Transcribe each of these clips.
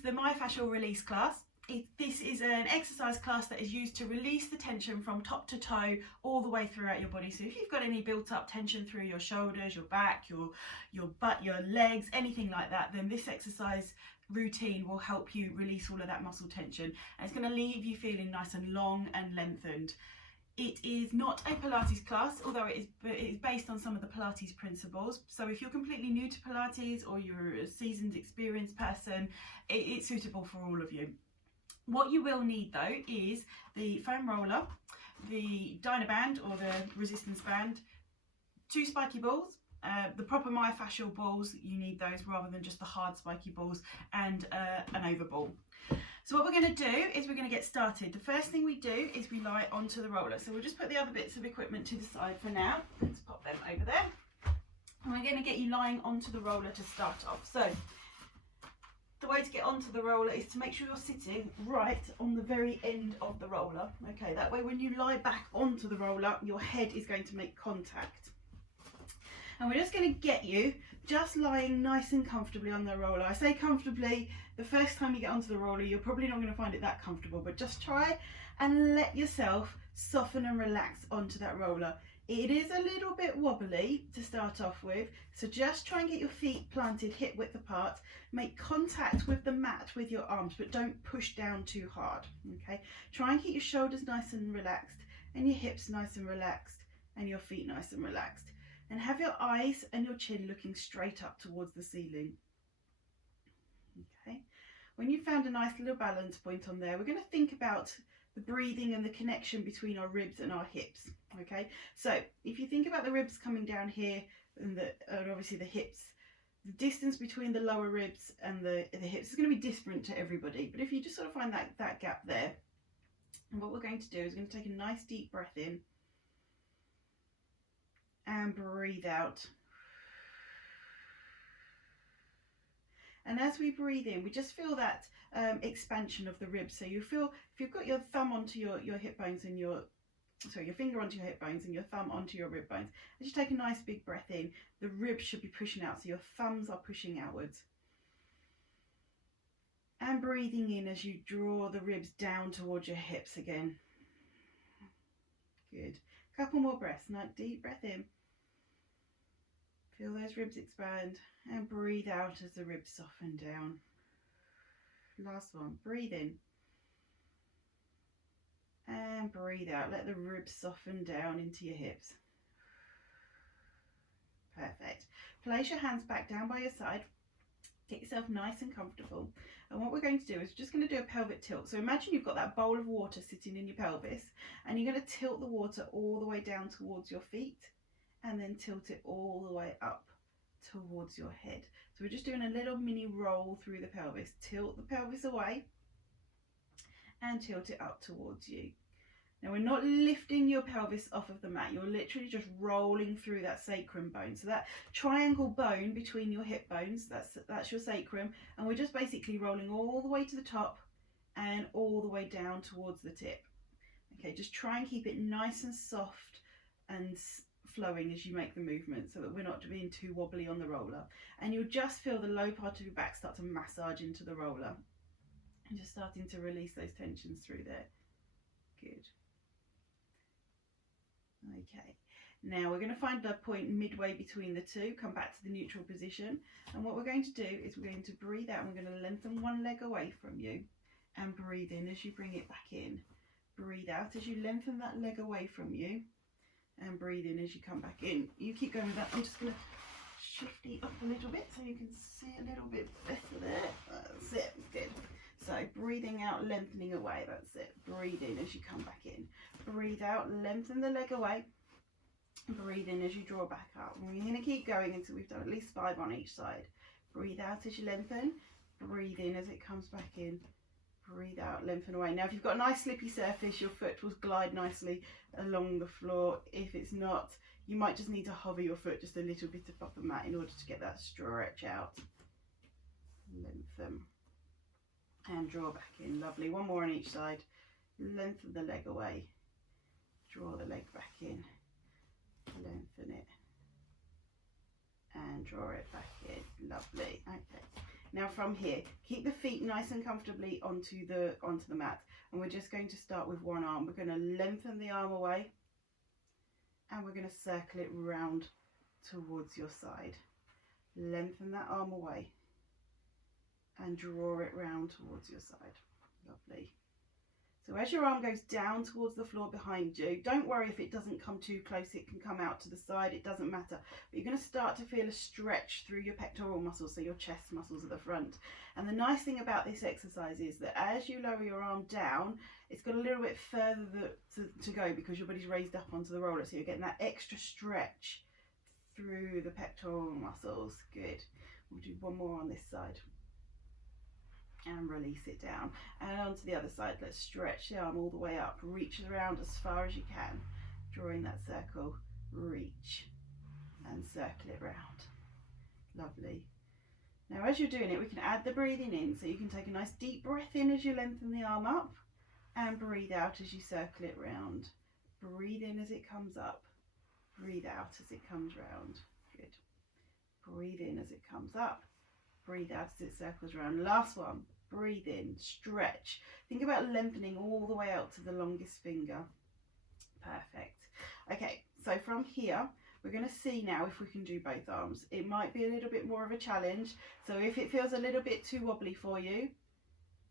is the Myofacial release class. This is an exercise class that is used to release the tension from top to toe all the way throughout your body. So if you've got any built up tension through your shoulders, your back, your butt, your legs, anything like that, then this exercise routine will help you release all of that muscle tension, and it's going to leave you feeling nice and long and lengthened. It is not a Pilates class, although it is based on some of the Pilates principles. So if you're completely new to Pilates or you're a seasoned, experienced person, it's suitable for all of you. What you will need though is the foam roller, the Dynaband or the resistance band, 2 spiky balls, the proper Myofacial balls, you need those rather than just the hard spiky balls, and an overball. So what we're going to do is we're going to get started. The first thing we do is we lie onto the roller. So we'll just put the other bits of equipment to the side for now. Let's pop them over there. And we're going to get you lying onto the roller to start off. So the way to get onto the roller is to make sure you're sitting right on the very end of the roller. Okay, that way when you lie back onto the roller, your head is going to make contact. And we're just going to get you just lying nice and comfortably on the roller. I say comfortably, the first time you get onto the roller, you're probably not going to find it that comfortable, but just try and let yourself soften and relax onto that roller. It is a little bit wobbly to start off with, so just try and get your feet planted hip width apart. Make contact with the mat with your arms, but don't push down too hard, okay? Try and keep your shoulders nice and relaxed, and your hips nice and relaxed, and your feet nice and relaxed. And have your eyes and your chin looking straight up towards the ceiling. Okay, when you've found a nice little balance point on there, we're going to think about the breathing and the connection between our ribs and our hips. Okay, so if you think about the ribs coming down here and obviously the hips, the distance between the lower ribs and the hips is going to be different to everybody, but if you just sort of find that gap there, and what we're going to do is we're going to take a nice deep breath in and breathe out. And as we breathe in, we just feel that expansion of the ribs. So you feel, if you've got your thumb onto your hip bones and your finger onto your hip bones and your thumb onto your rib bones, as you take a nice big breath in, the ribs should be pushing out, so your thumbs are pushing outwards. And breathing in as you draw the ribs down towards your hips again. Good. Couple more breaths. Nice deep breath in. Feel those ribs expand, and breathe out as the ribs soften down. Last one. Breathe in. And breathe out. Let the ribs soften down into your hips. Perfect. Place your hands back down by your side. Get yourself nice and comfortable. And what we're going to do is we're just going to do a pelvic tilt. So imagine you've got that bowl of water sitting in your pelvis, and you're going to tilt the water all the way down towards your feet, and then tilt it all the way up towards your head. So we're just doing a little mini roll through the pelvis. Tilt the pelvis away and tilt it up towards you. Now we're not lifting your pelvis off of the mat, you're literally just rolling through that sacrum bone. So that triangle bone between your hip bones, that's your sacrum, and we're just basically rolling all the way to the top and all the way down towards the tip. Okay, just try and keep it nice and soft and flowing as you make the movement, so that we're not being too wobbly on the roller. And you'll just feel the low part of your back start to massage into the roller, and just starting to release those tensions through there. Good. Okay, now we're going to find the point midway between the two, come back to the neutral position, and what we're going to do is we're going to breathe out, and we're going to lengthen one leg away from you, and breathe in as you bring it back in. Breathe out as you lengthen that leg away from you, and breathe in as you come back in. You keep going with that. I'm just going to shift it up a little bit so you can see a little bit better there. That's it, good. So breathing out, lengthening away, that's it. Breathe in as you come back in. Breathe out, lengthen the leg away. Breathe in as you draw back up. And we're going to keep going until we've done at least 5 on each side. Breathe out as you lengthen. Breathe in as it comes back in. Breathe out, lengthen away. Now if you've got a nice slippy surface, your foot will glide nicely along the floor. If it's not, you might just need to hover your foot just a little bit above the mat in order to get that stretch out. Lengthen. And draw back in. Lovely. One more on each side. Lengthen the leg away. Draw the leg back in. Lengthen it. And draw it back in. Lovely. Okay. Now from here, keep the feet nice and comfortably onto the mat. And we're just going to start with one arm. We're going to lengthen the arm away and we're going to circle it round towards your side. Lengthen that arm away and draw it round towards your side. Lovely. So as your arm goes down towards the floor behind you, don't worry if it doesn't come too close, it can come out to the side, it doesn't matter. But you're going to start to feel a stretch through your pectoral muscles, so your chest muscles at the front. And the nice thing about this exercise is that as you lower your arm down, it's got a little bit further to go because your body's raised up onto the roller. So you're getting that extra stretch through the pectoral muscles. Good. We'll do one more on this side. And release it down. And onto the other side, let's stretch the arm all the way up. Reach around as far as you can. Drawing that circle. Reach. And circle it round. Lovely. Now as you're doing it, we can add the breathing in. So you can take a nice deep breath in as you lengthen the arm up. And breathe out as you circle it round. Breathe in as it comes up. Breathe out as it comes round. Good. Breathe in as it comes up. Breathe out as it circles around. Last one. Breathe in. Stretch. Think about lengthening all the way out to the longest finger. Perfect. Okay, so from here, we're going to see now if we can do both arms. It might be a little bit more of a challenge. So if it feels a little bit too wobbly for you,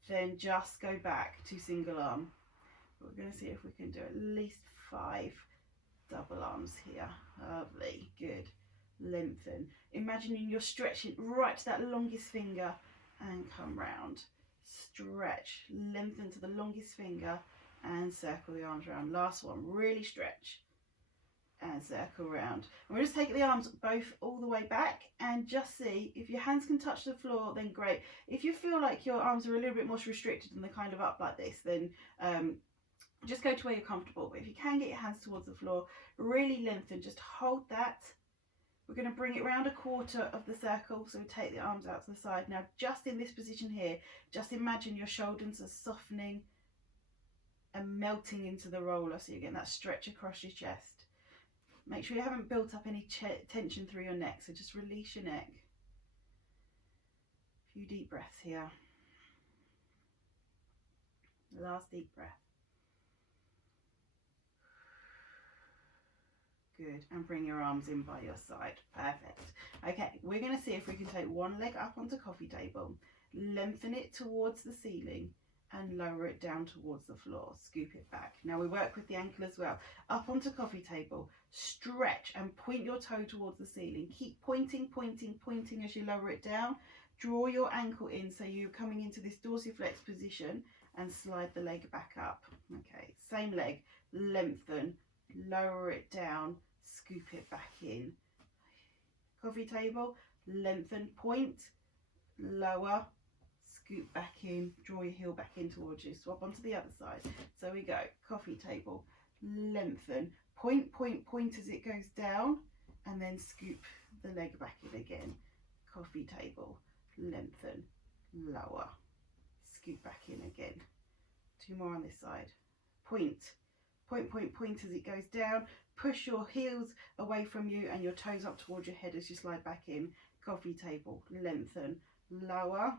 then just go back to single arm. But we're going to see if we can do at least 5 double arms here. Lovely. Good. Lengthen. Imagining you're stretching right to that longest finger and come round. Stretch. Lengthen to the longest finger and circle the arms around. Last one. Really stretch and circle round. And we'll just take the arms both all the way back and just see if your hands can touch the floor, then great. If you feel like your arms are a little bit more restricted and they're kind of up like this, then just go to where you're comfortable. But if you can get your hands towards the floor, really lengthen, just hold that. We're going to bring it round a quarter of the circle, so we take the arms out to the side. Now just in this position here, just imagine your shoulders are softening and melting into the roller, so you're getting that stretch across your chest. Make sure you haven't built up any tension through your neck, so just release your neck. A few deep breaths here. Last deep breath. Good, and bring your arms in by your side. Perfect. Okay, we're going to see if we can take one leg up onto coffee table, lengthen it towards the ceiling and lower it down towards the floor. Scoop it back. Now we work with the ankle as well. Up onto coffee table, stretch and point your toe towards the ceiling. Keep pointing, pointing, pointing as you lower it down. Draw your ankle in so you're coming into this dorsiflex position and slide the leg back up. Okay, same leg, lengthen, lower it down, scoop it back in. Coffee table, lengthen, point, lower, scoop back in, draw your heel back in towards you. Swap onto the other side. So we go, coffee table, lengthen, point, point, point as it goes down, and then scoop the leg back in again. Coffee table, lengthen, lower, scoop back in again. 2 more on this side. Point, point, point, point as it goes down. Push your heels away from you and your toes up towards your head as you slide back in. Coffee table, lengthen, lower,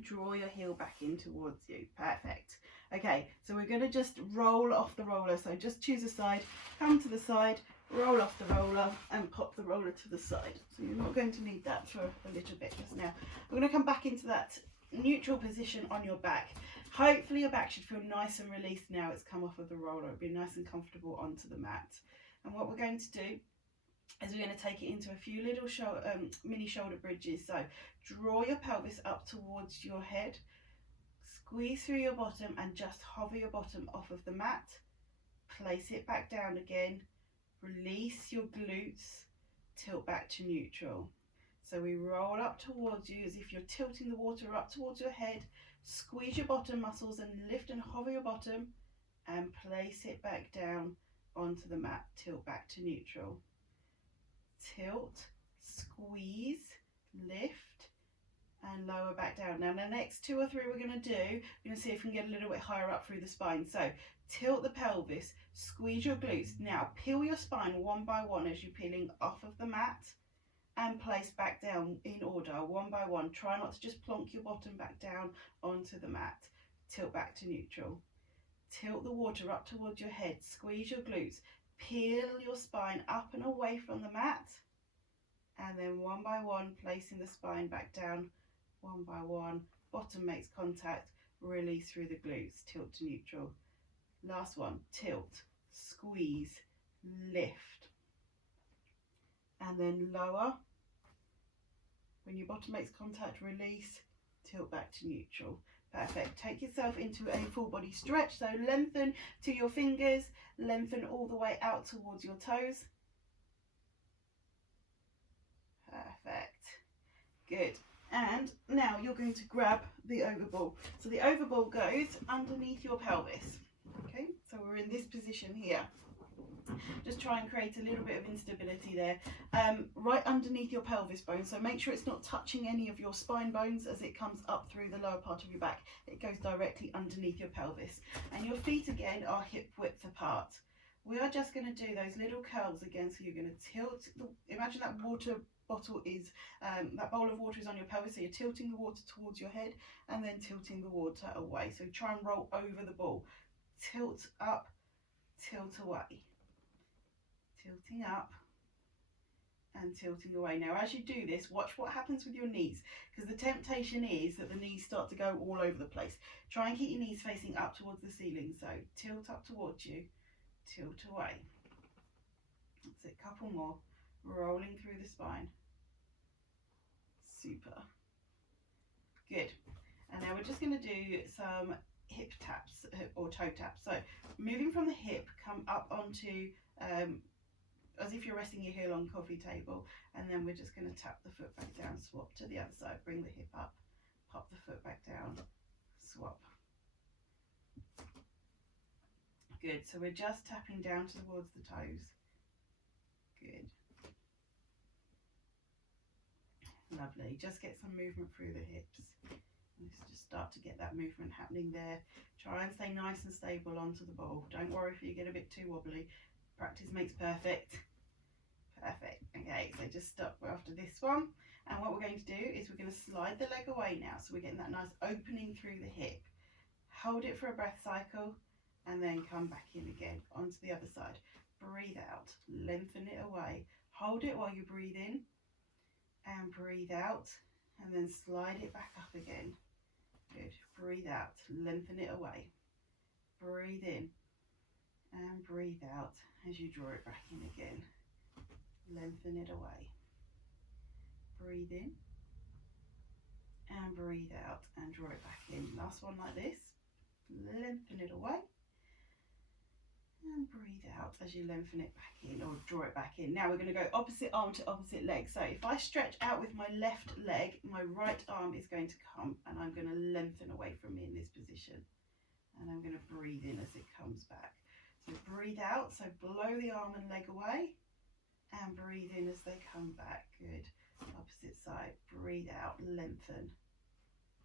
draw your heel back in towards you. Perfect. Okay, so we're going to just roll off the roller. So just choose a side, come to the side, roll off the roller and pop the roller to the side. So you're not going to need that for a little bit just now. We're going to come back into that neutral position on your back. Hopefully your back should feel nice and released now it's come off of the roller. It'll be nice and comfortable onto the mat. And what we're going to do is we're going to take it into a few little mini shoulder bridges. So draw your pelvis up towards your head, squeeze through your bottom and just hover your bottom off of the mat. Place it back down again, release your glutes, tilt back to neutral. So we roll up towards you as if you're tilting the water up towards your head, squeeze your bottom muscles and lift and hover your bottom and place it back down onto the mat, tilt back to neutral. Tilt, squeeze, lift and lower back down. Now the next 2 or 3 we're going to do, we're going to see if we can get a little bit higher up through the spine. So tilt the pelvis, squeeze your glutes. Now peel your spine one by one as you're peeling off of the mat and place back down in order, one by one. Try not to just plonk your bottom back down onto the mat. Tilt back to neutral. Tilt the water up towards your head. Squeeze your glutes. Peel your spine up and away from the mat. And then one by one, placing the spine back down, one by one. Bottom makes contact. Release through the glutes. Tilt to neutral. Last one. Tilt, squeeze, lift. And then lower. When your bottom makes contact, release, tilt back to neutral. Perfect. Take yourself into a full body stretch. So lengthen to your fingers, lengthen all the way out towards your toes. Perfect. Good. And now you're going to grab the overball. So the overball goes underneath your pelvis. Okay, so we're in this position here. Just try and create a little bit of instability there, right underneath your pelvis bone. So make sure it's not touching any of your spine bones as it comes up through the lower part of your back. It goes directly underneath your pelvis. And your feet again are hip width apart. We are just going to do those little curls again. So you're going to tilt, imagine that water bottle is, that bowl of water is on your pelvis. So you're tilting the water towards your head and then tilting the water away. So try and roll over the ball. Tilt up, tilt away. Tilting up and tilting away. Now as you do this, watch what happens with your knees, because the temptation is that the knees start to go all over the place. Try and keep your knees facing up towards the ceiling. So tilt up towards you, tilt away. That's it, couple more. Rolling through the spine. Super. Good. And now we're just going to do some hip taps or toe taps. So moving from the hip, come up onto as if you're resting your heel on coffee table, and then we're just going to tap the foot back down, swap to the other side, bring the hip up, pop the foot back down, swap. Good, so we're just tapping down towards the toes. Good. Lovely, just get some movement through the hips. Let's just start to get that movement happening there. Try and stay nice and stable onto the ball. Don't worry if you get a bit too wobbly. Practice makes perfect. Perfect. Okay, so just stop after this one. And what we're going to do is we're going to slide the leg away now. So we're getting that nice opening through the hip. Hold it for a breath cycle and then come back in again onto the other side. Breathe out, lengthen it away. Hold it while you breathe in and breathe out, and then slide it back up again. Good. Breathe out, lengthen it away. Breathe in and breathe out as you draw it back in again. Lengthen it away. Breathe in and breathe out and draw it back in. Last one like this. Lengthen it away and breathe out as you lengthen it back in or draw it back in. Now we're going to go opposite arm to opposite leg. So if I stretch out with my left leg, my right arm is going to come and I'm going to lengthen away from me in this position. And I'm going to breathe in as it comes back. So breathe out, so blow the arm and leg away and breathe in as they come back. Good. Opposite side. Breathe out, lengthen.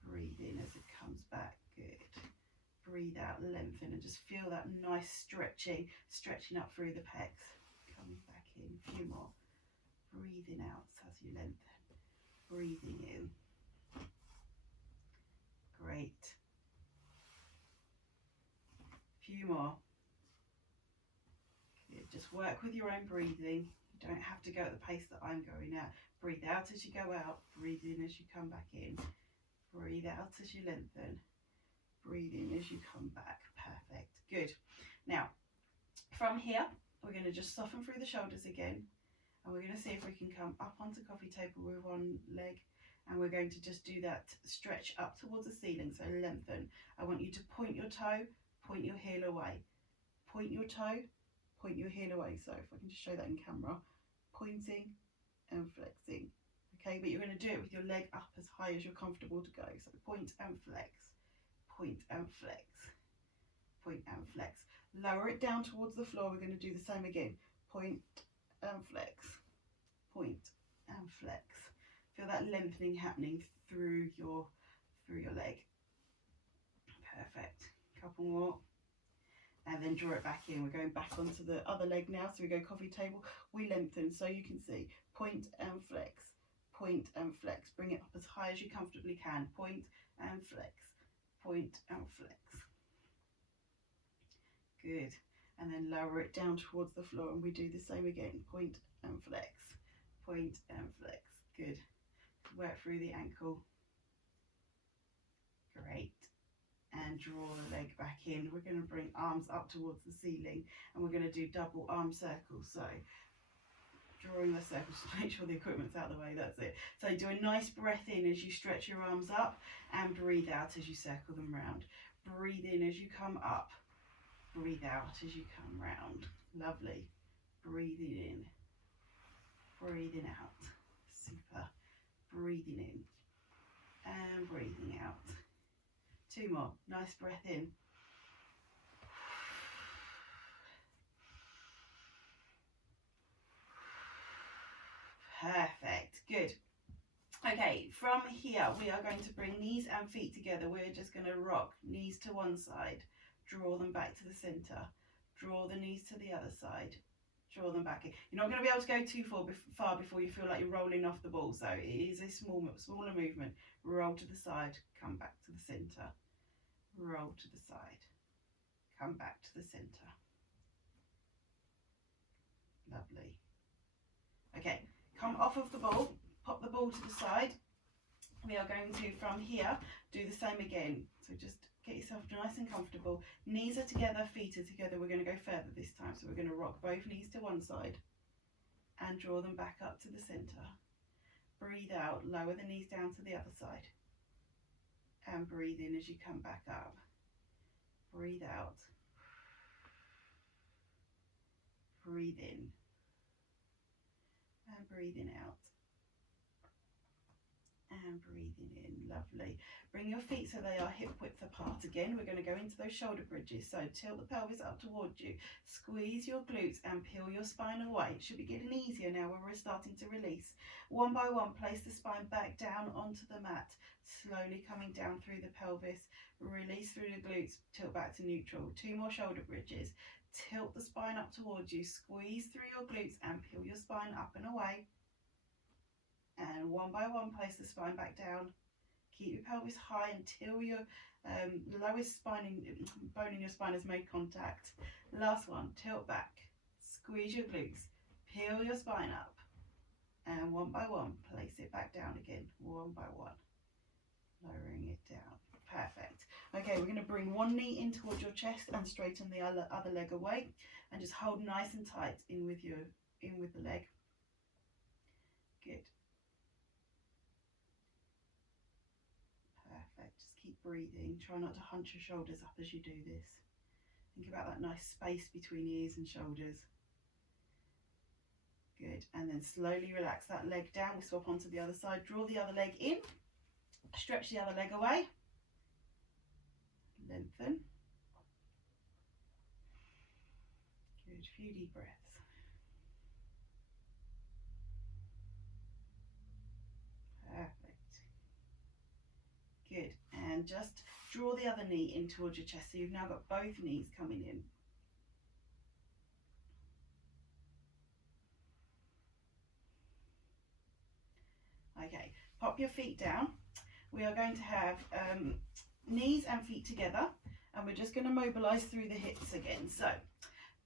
Breathe in as it comes back. Good. Breathe out, lengthen, and just feel that nice stretching up through the pecs. Coming back in. A few more. Breathing out as you lengthen. Breathing in. Great. Few more. Good. Just work with your own breathing. You don't have to go at the pace that I'm going at. Breathe out as you go out. Breathe in as you come back in. Breathe out as you lengthen. Breathe in as you come back. Perfect. Good. Now, from here, we're going to just soften through the shoulders again. And we're going to see if we can come up onto coffee table with one leg. And we're going to just do that stretch up towards the ceiling. So lengthen. I want you to point your toe, point your heel away. Point your toe, point your heel away. So if I can just show that in camera. Pointing and flexing. Okay, but you're going to do it with your leg up as high as you're comfortable to go. So point and flex. Point and flex. Point and flex. Lower it down towards the floor. We're going to do the same again. Point and flex. Point and flex. Feel that lengthening happening through your leg. Perfect. Couple more. and then draw it back in. We're going back onto the other leg now, so we go coffee table, we lengthen, so you can see, point and flex, point and flex, bring it up as high as you comfortably can, point and flex, point and flex. Good. And then lower it down towards the floor, and we do the same again, point and flex, point and flex. Good. Work through the ankle. Great. And draw the leg back in. We're going to bring arms up towards the ceiling, and we're going to do double arm circles. So drawing the circles, make sure the equipment's out of the way, that's it. So do a nice breath in as you stretch your arms up, and breathe out as you circle them round. Breathe in as you come up, breathe out as you come round. Lovely. Breathing in, breathing out. Super. Breathing in and breathing out. Two more. Nice breath in. Perfect. Good. Okay, from here we are going to bring knees and feet together. We're just going to rock knees to one side, draw them back to the center, draw the knees to the other side, draw them back in. You're not going to be able to go too far before you feel like you're rolling off the ball, so it is a smaller movement. Roll to the side, come back to the center, roll to the side, come back to the center. Lovely. Okay, come off of the ball, pop the ball to the side. We are going to, from here, do the same again. So just get yourself nice and comfortable. Knees are together, feet are together. We're going to go further this time. So we're going to rock both knees to one side and draw them back up to the center. Breathe out, lower the knees down to the other side. And breathe in as you come back up. Breathe out. Breathe in. And breathing out. And breathing in. Lovely. Bring your feet so they are hip width apart again. We're going to go into those shoulder bridges. So tilt the pelvis up towards you. Squeeze your glutes and peel your spine away. It should be getting easier now when we're starting to release. One by one, place the spine back down onto the mat. Slowly coming down through the pelvis. Release through the glutes. Tilt back to neutral. Two more shoulder bridges. Tilt the spine up towards you. Squeeze through your glutes and peel your spine up and away. And one by one, place the spine back down. Keep your pelvis high until your lowest bone in your spine has made contact. Last one, tilt back. Squeeze your glutes. Peel your spine up. And one by one, place it back down again. One by one. Lowering it down. Perfect. Okay, we're going to bring one knee in towards your chest and straighten the other leg away. And just hold nice and tight in with the leg. Good. Perfect. Just keep breathing. Try not to hunch your shoulders up as you do this. Think about that nice space between ears and shoulders. Good. And then slowly relax that leg down. We swap onto the other side. Draw the other leg in. Stretch the other leg away. Lengthen. Good. Few deep breaths. Perfect. Good. And just draw the other knee in towards your chest. So you've now got both knees coming in. Okay, pop your feet down. We are going to have knees and feet together, and we're just going to mobilize through the hips again. So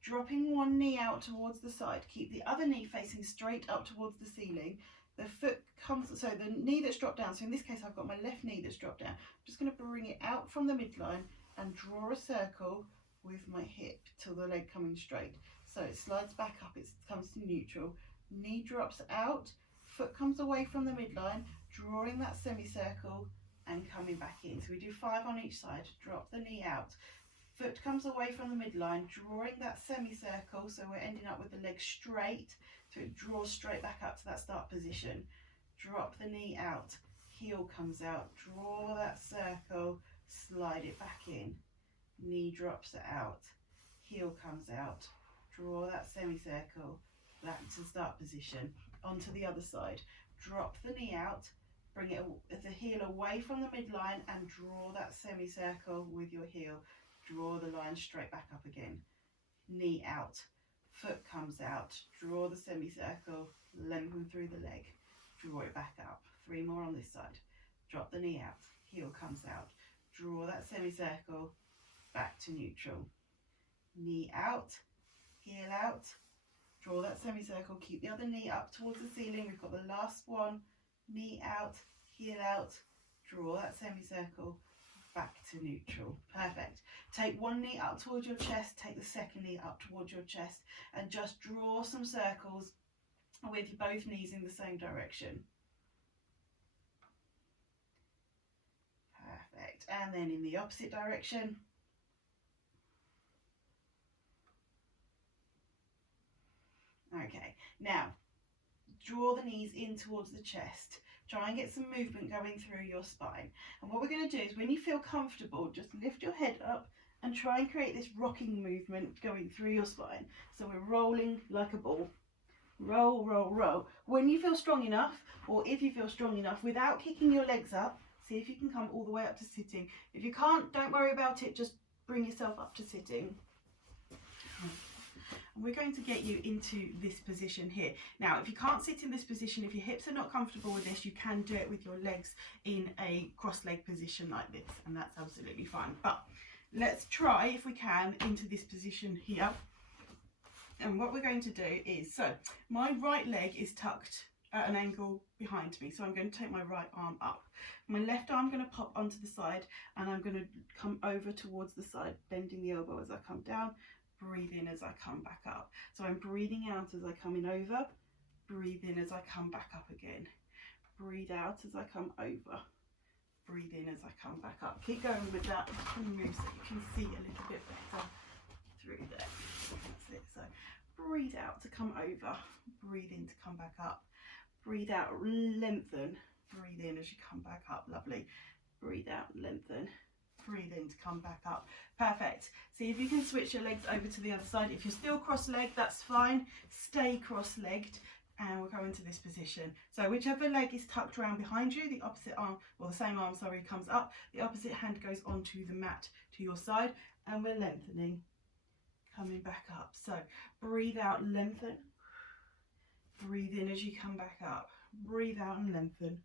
dropping one knee out towards the side, keep the other knee facing straight up towards the ceiling. The foot comes, so the knee that's dropped down, so in this case I've got my left knee that's dropped down. I'm just going to bring it out from the midline and draw a circle with my hip till the leg coming straight. So it slides back up, it comes to neutral, knee drops out, foot comes away from the midline, drawing that semicircle and coming back in. So we do 5 on each side. Drop the knee out, foot comes away from the midline, drawing that semicircle, so we're ending up with the leg straight, so it draws straight back up to that start position. Drop the knee out, heel comes out, draw that circle, slide it back in, knee drops out, heel comes out, draw that semicircle, back to start position. Onto the other side, drop the knee out, bring it the heel away from the midline and draw that semicircle with your heel. draw the line straight back up again. Knee out, foot comes out, draw the semicircle, lengthen through the leg, draw it back up. 3 more on this side. Drop the knee out, heel comes out, draw that semicircle, back to neutral. Knee out, heel out, draw that semicircle, keep the other knee up towards the ceiling. We've got the last one. Knee out, heel out, draw that semicircle, back to neutral. Perfect. Take one knee up towards your chest, take the second knee up towards your chest, and just draw some circles with both knees in the same direction. Perfect. And then in the opposite direction. Okay, now draw the knees in towards the chest. Try and get some movement going through your spine. And what we're going to do is when you feel comfortable, just lift your head up and try and create this rocking movement going through your spine. So we're rolling like a ball. Roll, roll, roll. When you feel strong enough, or if you feel strong enough, without kicking your legs up, see if you can come all the way up to sitting. If you can't, don't worry about it. Just bring yourself up to sitting. And we're going to get you into this position here. Now, if you can't sit in this position, if your hips are not comfortable with this, you can do it with your legs in a cross-leg position like this, and that's absolutely fine. But let's try, if we can, into this position here. And what we're going to do is, so my right leg is tucked at an angle behind me, so I'm going to take my right arm up. My left arm I'm going to pop onto the side, and I'm going to come over towards the side, bending the elbow as I come down. Breathe in as I come back up. So I'm breathing out as I come in over, breathe in as I come back up again. Breathe out as I come over, breathe in as I come back up. Keep going with that. Move so you can see a little bit better through there. That's it. So breathe out to come over, breathe in to come back up. Breathe out, lengthen, breathe in as you come back up. Lovely. Breathe out, lengthen. Breathe in to come back up. Perfect. See if you can switch your legs over to the other side. If you're still cross-legged, that's fine. Stay cross-legged, and we'll go into this position. So whichever leg is tucked around behind you, the opposite arm, or the same arm, sorry, comes up. The opposite hand goes onto the mat to your side, and we're lengthening, coming back up. So breathe out, lengthen. Breathe in as you come back up. Breathe out and lengthen.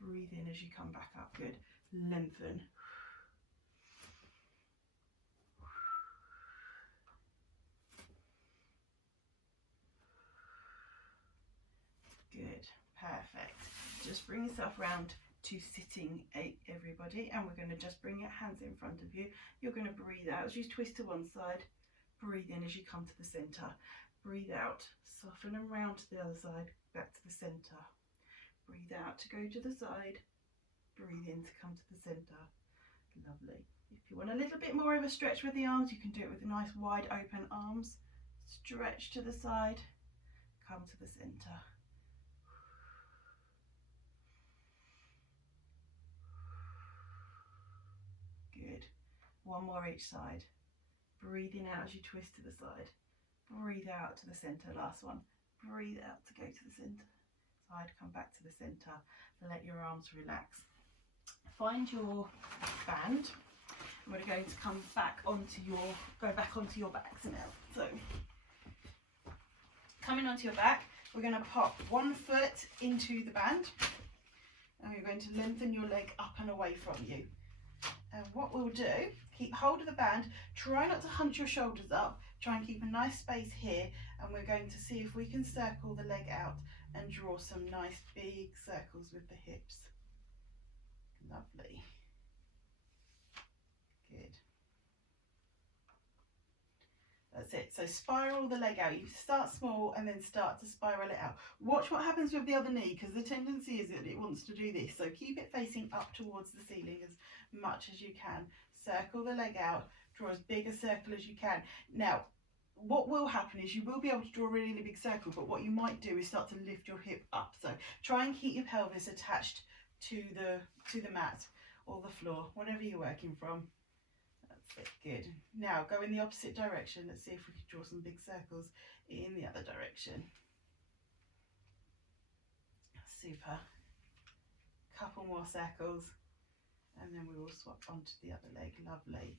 Breathe in as you come back up. Good. Lengthen. Good, perfect. Just bring yourself round to sitting, everybody, and we're going to just bring your hands in front of you. You're going to breathe out as you twist to one side, breathe in as you come to the centre, breathe out, soften and round to the other side, back to the centre, breathe out to go to the side, breathe in to come to the centre. Lovely. If you want a little bit more of a stretch with the arms, you can do it with nice wide open arms. Stretch to the side, come to the centre. Good. One more each side. Breathing out as you twist to the side. Breathe out to the centre. Last one. Breathe out to go to the centre. Side, come back to the centre. Let your arms relax. Find your band. We're going to come back onto go back onto your backs now. So, coming onto your back, we're going to pop one foot into the band, and you're going to lengthen your leg up and away from you. And what we'll do, keep hold of the band, try not to hunch your shoulders up, try and keep a nice space here, and we're going to see if we can circle the leg out and draw some nice big circles with the hips. Lovely. Good. That's it. So spiral the leg out. You start small and then start to spiral it out. Watch what happens with the other knee, because the tendency is that it wants to do this. So keep it facing up towards the ceiling as much as you can. Circle the leg out. Draw as big a circle as you can. Now, what will happen is you will be able to draw a really big circle, but what you might do is start to lift your hip up. So try and keep your pelvis attached to the mat or the floor, whatever you're working from. That's it, good. Now go in the opposite direction. Let's see if we can draw some big circles in the other direction. Super. Couple more circles, and then we will swap onto the other leg. Lovely.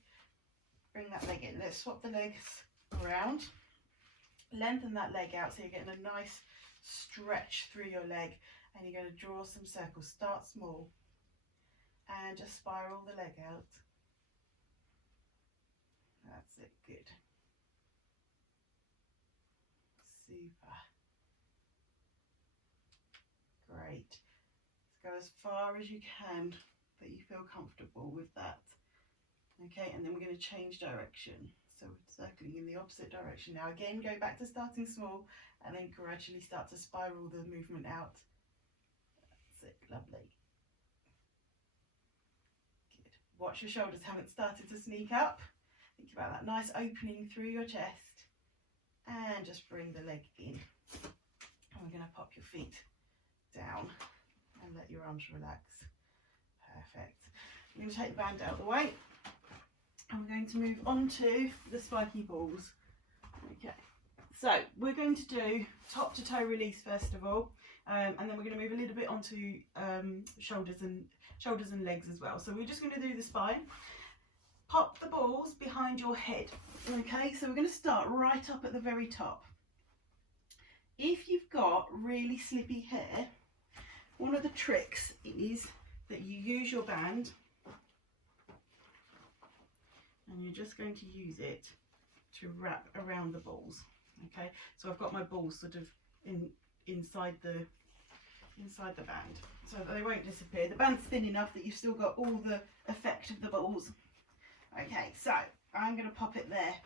bring that leg in. Let's swap the legs around. Lengthen that leg out so you're getting a nice stretch through your leg, and you're going to draw some circles. Start small and just spiral the leg out. That's it, good. Super. Great. Let's go as far as you can that you feel comfortable with that. Okay, and then we're going to change direction. So we're circling in the opposite direction. Now again, go back to starting small and then gradually start to spiral the movement out. That's it, lovely. Good. Watch your shoulders haven't started to sneak up. Think about that nice opening through your chest. And just bring the leg in. And we're going to pop your feet down and let your arms relax. Perfect. I'm going to take the band out of the way. And we're going to move on to the spiky balls. Okay, so we're going to do top to toe release first of all, and then we're going to move a little bit onto shoulders and legs as well. So we're just going to do the spine. Pop the balls behind your head. Okay, so we're going to start right up at the very top. If you've got really slippy hair, one of the tricks is that you use your band. And you're just going to use it to wrap around the balls. Okay, so I've got my balls sort of inside the band, so that they won't disappear. The band's thin enough that you've still got all the effect of the balls. Okay, so I'm going to pop it there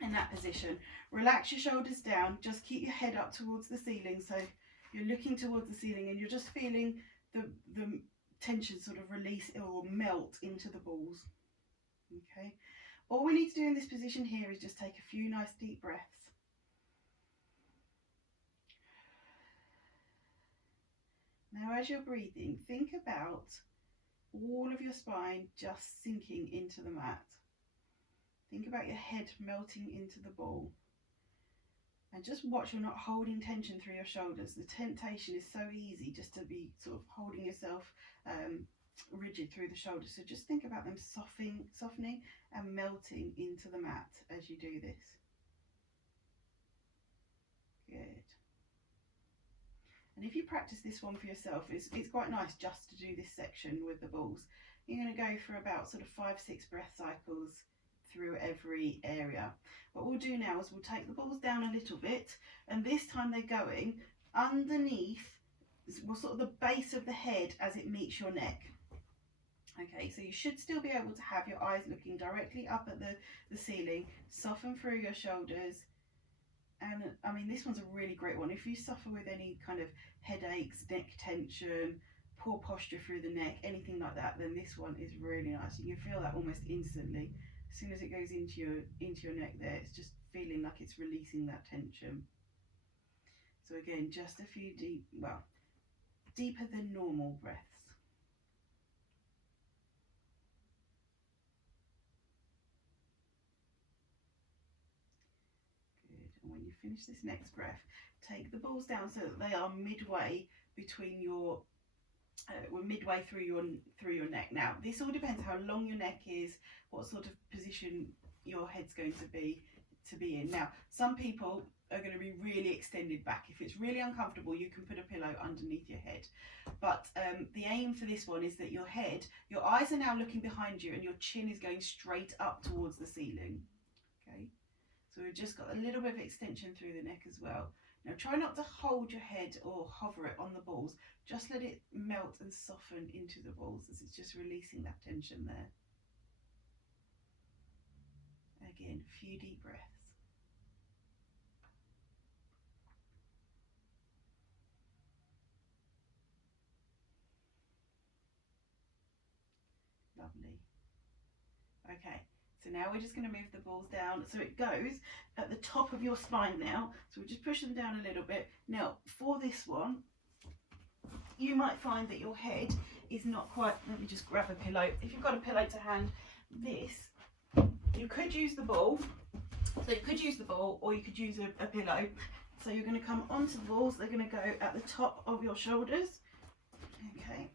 in that position. Relax your shoulders down. Just keep your head up towards the ceiling, so you're looking towards the ceiling, and you're just feeling the tension sort of release or melt into the balls. Okay, all we need to do in this position here is just take a few nice deep breaths. Now as you're breathing, think about all of your spine just sinking into the mat. Think about your head melting into the ball. And just watch you're not holding tension through your shoulders. The temptation is so easy just to be sort of holding yourself rigid through the shoulders. So just think about them softening and melting into the mat as you do this. Good. And if you practice this one for yourself, it's quite nice just to do this section with the balls. You're going to go for about sort of 5-6 breath cycles through every area. What we'll do now is we'll take the balls down a little bit, and this time they're going underneath, well, sort of the base of the head as it meets your neck. Okay, so you should still be able to have your eyes looking directly up at the ceiling, soften through your shoulders. And I mean, this one's a really great one. If you suffer with any kind of headaches, neck tension, poor posture through the neck, anything like that, then this one is really nice. You can feel that almost instantly. As soon as it goes into your neck there, it's just feeling like it's releasing that tension. So again, just a few deeper than normal breaths. When you finish this next breath, take the balls down so that they are midway between your midway through your neck. Now this all depends how long your neck is, what sort of position your head's going to be in. Now some people are going to be really extended back. If it's really uncomfortable, you can put a pillow underneath your head, but the aim for this one is that your eyes are now looking behind you and your chin is going straight up towards the ceiling. Okay, so we've just got a little bit of extension through the neck as well. Now try not to hold your head or hover it on the balls, just let it melt and soften into the balls as it's just releasing that tension there. Again, a few deep breaths. Lovely. Okay. So now we're just going to move the balls down so it goes at the top of your spine now. So we'll just push them down a little bit. Now for this one, you might find that your head is not quite, let me just grab a pillow. If you've got a pillow to hand, you could use the ball. So you could use the ball or you could use a pillow. So you're going to come onto the balls. They're going to go at the top of your shoulders. Okay.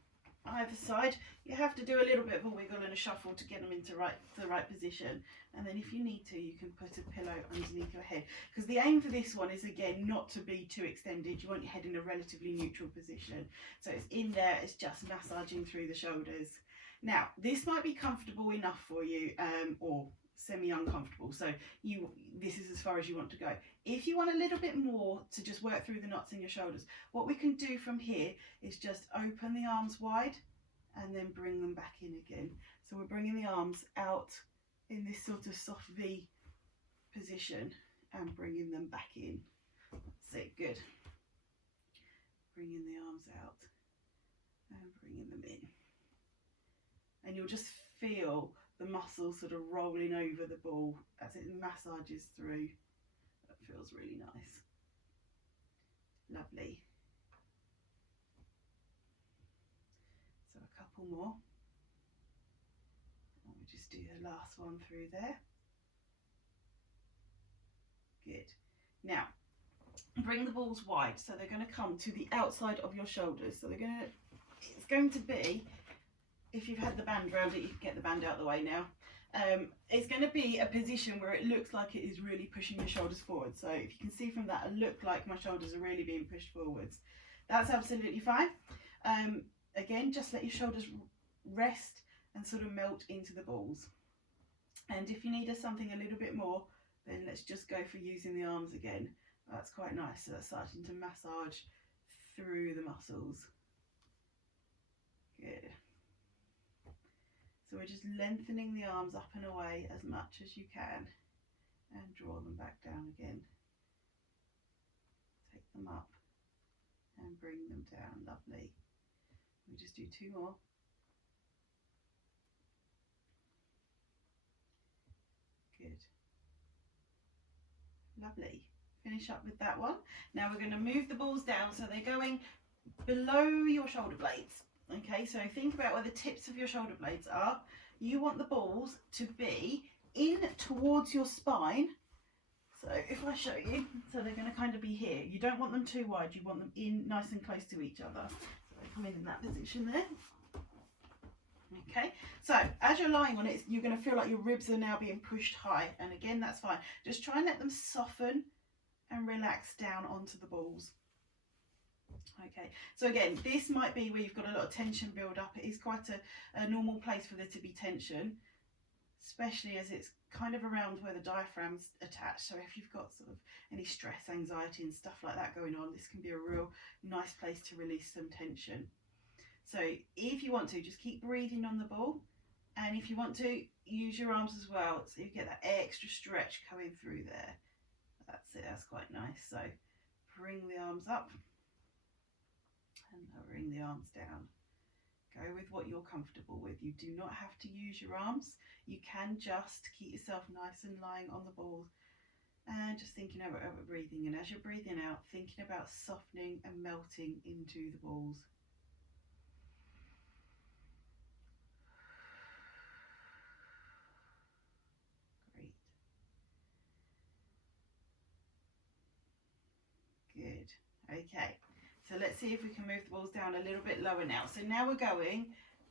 either side. You have to do a little bit of a wiggle and a shuffle to get them into the right position, and then if you need to, you can put a pillow underneath your head, because the aim for this one is, again, not to be too extended. You want your head in a relatively neutral position, so it's in there, it's just massaging through the shoulders. Now this might be comfortable enough for you, or semi-uncomfortable, so this is as far as you want to go. If you want a little bit more to just work through the knots in your shoulders, what we can do from here is just open the arms wide and then bring them back in again. So we're bringing the arms out in this sort of soft V position and bringing them back in. That's it, good. Bringing the arms out and bringing them in. And you'll just feel the muscles sort of rolling over the ball as it massages through. That feels really nice. Lovely. So a couple more. And we'll just do the last one through there. Good. Now, bring the balls wide, so they're going to come to the outside of your shoulders. So it's going to be, if you've had the band around it, you can get the band out of the way now. It's going to be a position where it looks like it is really pushing your shoulders forward. So if you can see from that, it look like my shoulders are really being pushed forwards. That's absolutely fine. Again, just let your shoulders rest and sort of melt into the balls. And if you need something a little bit more, then let's just go for using the arms again. That's quite nice. So that's starting to massage through the muscles. Good. So we're just lengthening the arms up and away as much as you can and draw them back down again. Take them up and bring them down. Lovely. We just do two more. Good. Lovely. Finish up with that one. Now we're going to move the balls down so they're going below your shoulder blades. Okay, so think about where the tips of your shoulder blades are. You want the balls to be in towards your spine. So if I show you, so they're going to kind of be here. You don't want them too wide, you want them in nice and close to each other. So they come in that position there. Okay, so as you're lying on it, you're going to feel like your ribs are now being pushed high. And again, that's fine. Just try and let them soften and relax down onto the balls. Okay, so again, this might be where you've got a lot of tension build up. It is quite a normal place for there to be tension, especially as it's kind of around where the diaphragm's attached. So if you've got sort of any stress, anxiety and stuff like that going on, this can be a real nice place to release some tension. So if you want to, just keep breathing on the ball, and if you want to, use your arms as well, so you get that extra stretch coming through there. That's it, that's quite nice. So bring the arms up and bring the arms down. Go with what you're comfortable with. You do not have to use your arms. You can just keep yourself nice and lying on the ball and just thinking about breathing. And as you're breathing out, thinking about softening and melting into the balls. Great. Good. Okay. So let's see if we can move the balls down a little bit lower now. So now we're going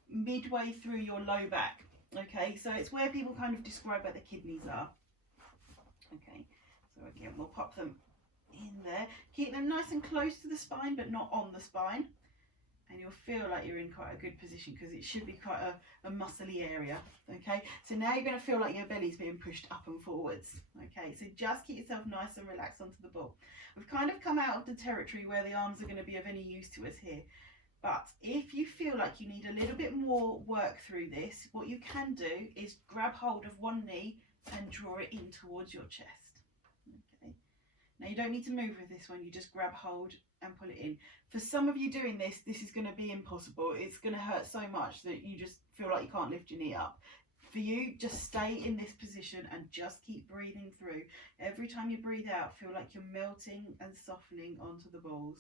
midway through your low back. Okay, so it's where people kind of describe where the kidneys are. Okay, so again, we'll pop them in there. Keep them nice and close to the spine, but not on the spine. And you'll feel like you're in quite a good position because it should be quite a muscly area. Okay, so now you're going to feel like your belly's being pushed up and forwards. Okay, so just keep yourself nice and relaxed onto the ball. We've kind of come out of the territory where the arms are going to be of any use to us here. But if you feel like you need a little bit more work through this, what you can do is grab hold of one knee and draw it in towards your chest. Okay. Now you don't need to move with this one, you just grab hold and pull it in. For some of you doing this, this is going to be impossible. It's going to hurt so much that you just feel like you can't lift your knee up. For you, just stay in this position and just keep breathing through. Every time you breathe out, feel like you're melting and softening onto the balls.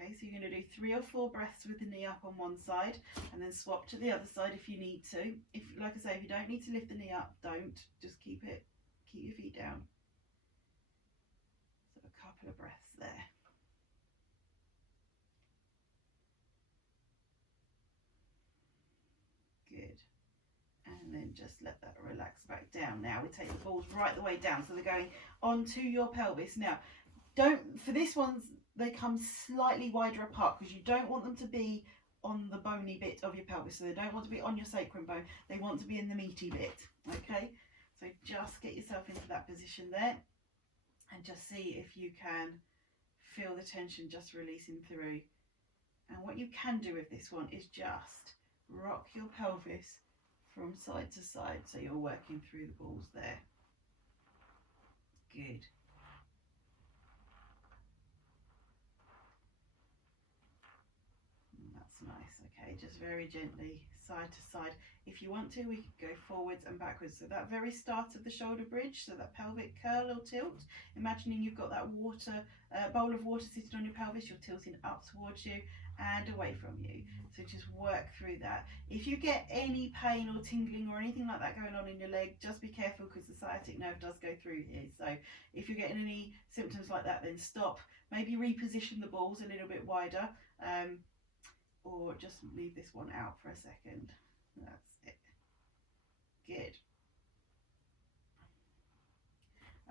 Okay, so you're going to do 3 or 4 breaths with the knee up on one side and then swap to the other side if you need to. If, like I say, if you don't need to lift the knee up, don't. Just keep your feet down. So a couple of breaths there. just let that relax back down. Now we take the balls right the way down, so they're going onto your pelvis. Now, for this ones, they come slightly wider apart because you don't want them to be on the bony bit of your pelvis. So they don't want to be on your sacrum bone. They want to be in the meaty bit. Okay, so just get yourself into that position there and just see if you can feel the tension just releasing through. And what you can do with this one is just rock your pelvis from side to side, so you're working through the balls there. Good. That's nice. Okay, just very gently side to side. If you want to, we could go forwards and backwards. So that very start of the shoulder bridge, so that pelvic curl or tilt, imagining you've got that bowl of water sitting on your pelvis, you're tilting up towards you and away from you. So just work through that. If you get any pain or tingling or anything like that going on in your leg, just be careful because the sciatic nerve does go through here. So if you're getting any symptoms like that, then stop. Maybe reposition the balls a little bit wider. Or just leave this one out for a second. That's it. Good.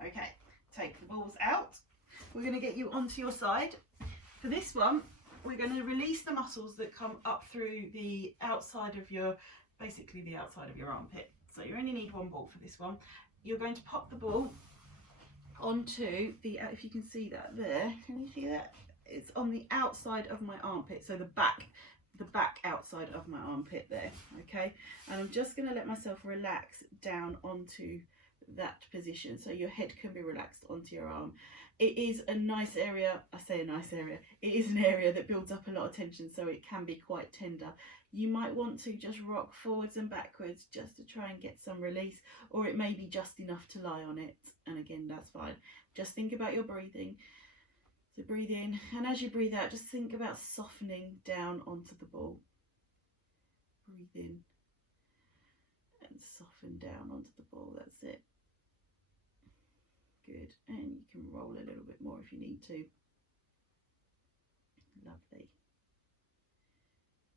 Okay, take the balls out. We're going to get you onto your side. For this one, we're going to release the muscles that come up through the outside of your, basically the outside of your armpit. So you only need one ball for this one. You're going to pop the ball onto the, if you can see that there, can you see that? It's on the outside of my armpit, so the back outside of my armpit there. Okay, and I'm just going to let myself relax down onto that position so your head can be relaxed onto your arm. It is a nice area. I say a nice area, it is an area that builds up a lot of tension, so it can be quite tender. You might want to just rock forwards and backwards just to try and get some release, or it may be just enough to lie on it, and again, that's fine. Just think about your breathing. So breathe in, and as you breathe out, just think about softening down onto the ball. Breathe in and soften down onto the ball. That's it. Good. And you can roll a little bit more if you need to. Lovely.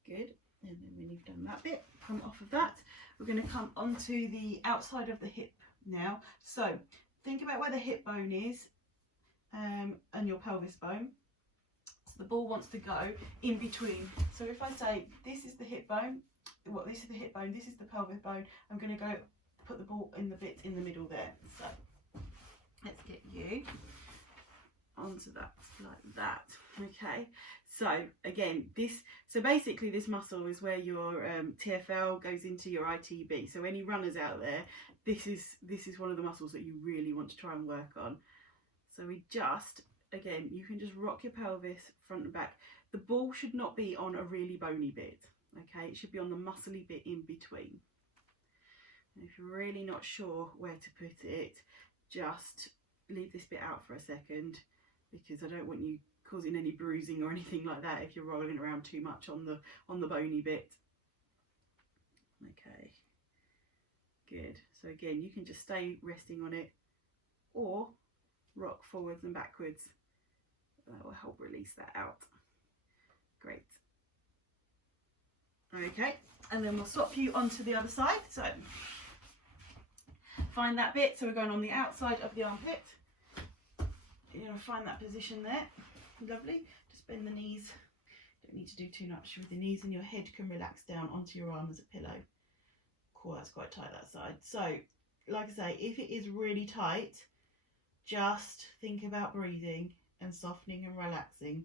Good. And then when you've done that bit, come off of that. We're going to come onto the outside of the hip now. So think about where the hip bone is. And your pelvis bone. So the ball wants to go in between. So if I say this is the hip bone, well, this is the hip bone, this is the pelvis bone, I'm going to go put the ball in the bit in the middle there. So let's get you onto that like that. Okay, so again, so basically this muscle is where your TFL goes into your ITB. So any runners out there, this is one of the muscles that you really want to try and work on. So we just, again, you can just rock your pelvis front and back. The ball should not be on a really bony bit, okay? It should be on the muscly bit in between. And if you're really not sure where to put it, just leave this bit out for a second, because I don't want you causing any bruising or anything like that if you're rolling around too much on the bony bit. Okay, good. So again, you can just stay resting on it, or rock forwards and backwards. That will help release that out. Great. Okay, and then we'll swap you onto the other side. So find that bit. So we're going on the outside of the armpit. You're going to find that position there. Lovely. Just bend the knees. Don't need to do too much with the knees, and your head can relax down onto your arm as a pillow. Cool, that's quite tight that side. So like I say, if it is really tight, just think about breathing and softening and relaxing.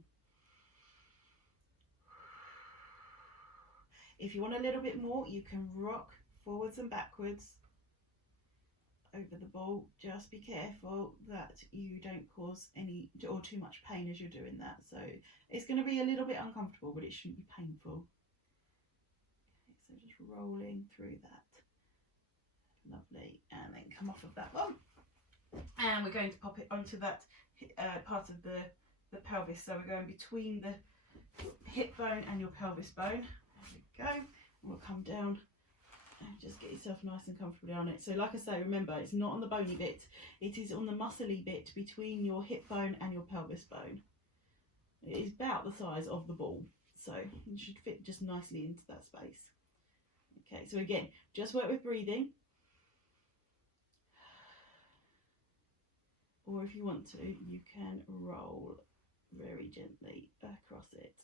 If you want a little bit more, you can rock forwards and backwards over the ball. Just be careful that you don't cause any or too much pain as you're doing that. So it's going to be a little bit uncomfortable, but it shouldn't be painful. Okay, so just rolling through that. Lovely. And then come off of that one. And we're going to pop it onto that part of the pelvis. So we're going between the hip bone and your pelvis bone. There we go. And we'll come down and just get yourself nice and comfortably on it. So like I say, remember, it's not on the bony bit. It is on the muscly bit between your hip bone and your pelvis bone. It is about the size of the ball. So it should fit just nicely into that space. Okay, so again, just work with breathing. Or if you want to, you can roll very gently across it.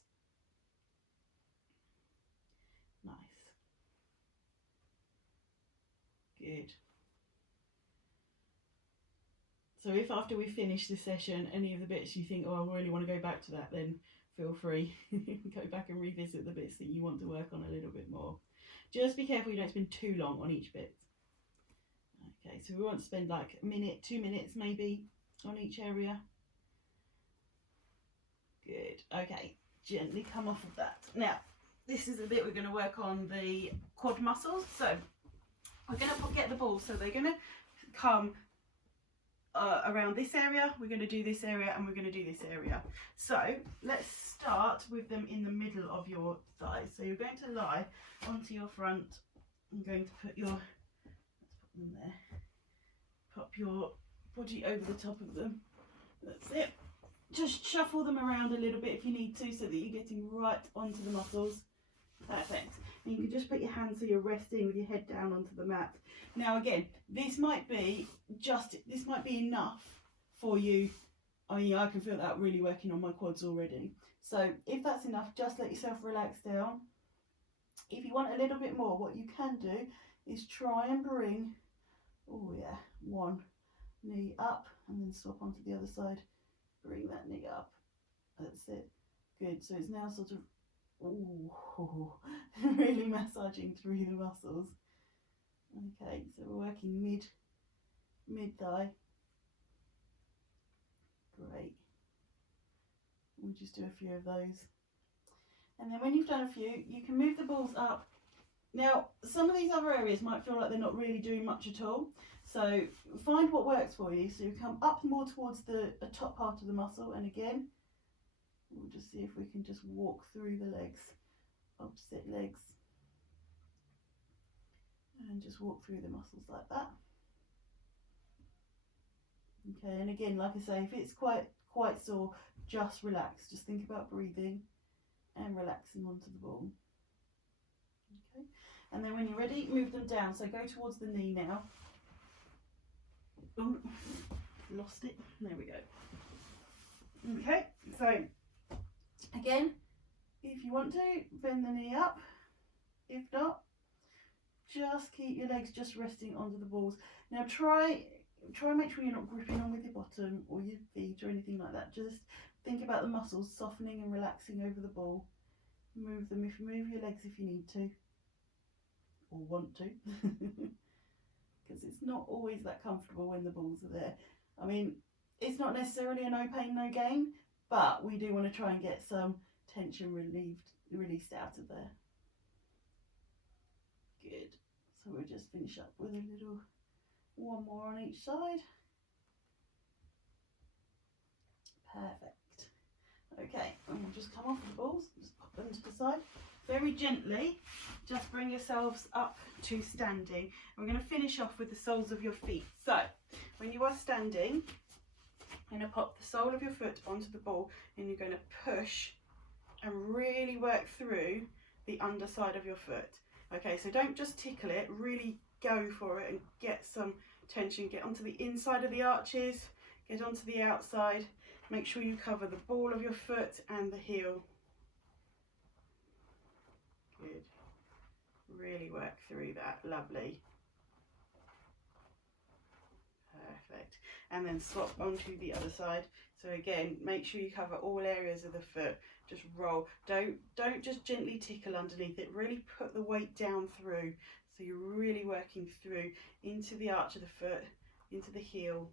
Nice. Good. So if after we finish this session, any of the bits you think, oh, I really want to go back to that, then feel free. Go back and revisit the bits that you want to work on a little bit more. Just be careful you don't spend too long on each bit. Okay, so we want to spend like a minute, 2 minutes maybe on each area. Good. Okay, gently come off of that. Now, this is the bit we're going to work on the quad muscles. So we're going to get the balls, so they're going to come around this area, we're going to do this area, and we're going to do this area. So let's start with them in the middle of your thighs. So you're going to lie onto your front. I'm going to put your, let's put them there, pop your body over the top of them. That's it. Just shuffle them around a little bit if you need to, so that you're getting right onto the muscles. Perfect. And you can just put your hands so you're resting with your head down onto the mat. Now again, this might be enough for you. I mean, I can feel that really working on my quads already. So if that's enough, just let yourself relax down. If you want a little bit more, what you can do is try and bring, oh yeah, one knee up and then swap onto the other side. Bring that knee up. That's it. Good. So it's now sort of, ooh, really massaging through the muscles. Okay, so we're working mid thigh. Great. We'll just do a few of those. And then when you've done a few, you can move the balls up. Now, some of these other areas might feel like they're not really doing much at all. So find what works for you. So you come up more towards the top part of the muscle. And again, we'll just see if we can just walk through the legs, opposite legs. And just walk through the muscles like that. Okay, and again, like I say, if it's quite sore, just relax. Just think about breathing and relaxing onto the ball. Okay, and then when you're ready, move them down. So go towards the knee now. Oh, lost it. There we go. Okay, so again, if you want to, bend the knee up. If not, just keep your legs just resting onto the balls. Now try and make sure you're not gripping on with your bottom or your feet or anything like that. Just think about the muscles softening and relaxing over the ball. Move them, move your legs if you need to or want to, because it's not always that comfortable when the balls are there. I mean, it's not necessarily a no pain, no gain, but we do want to try and get some tension released out of there. Good. So we'll just finish up with a little one more on each side. Perfect. Okay, and we'll just come off the balls, just pop them to the side. Very gently, just bring yourselves up to standing. And we're going to finish off with the soles of your feet. So, when you are standing, you're going to pop the sole of your foot onto the ball and you're going to push and really work through the underside of your foot. Okay, so don't just tickle it, really go for it and get some tension. Get onto the inside of the arches, get onto the outside. Make sure you cover the ball of your foot and the heel. Good. Really work through that. Lovely. Perfect. And then swap onto the other side. So again, make sure you cover all areas of the foot. Just roll. Don't just gently tickle underneath it. Really put the weight down through. So you're really working through into the arch of the foot, into the heel.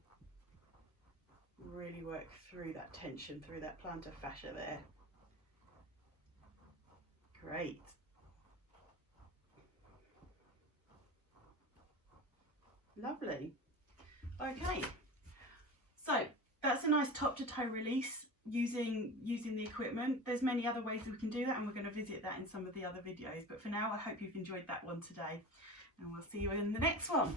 Really work through that tension, through that plantar fascia there. Great. Lovely. Okay, so that's a nice top to toe release using the equipment. There's many other ways we can do that, and we're going to visit that in some of the other videos, but for now I hope you've enjoyed that one today, and we'll see you in the next one.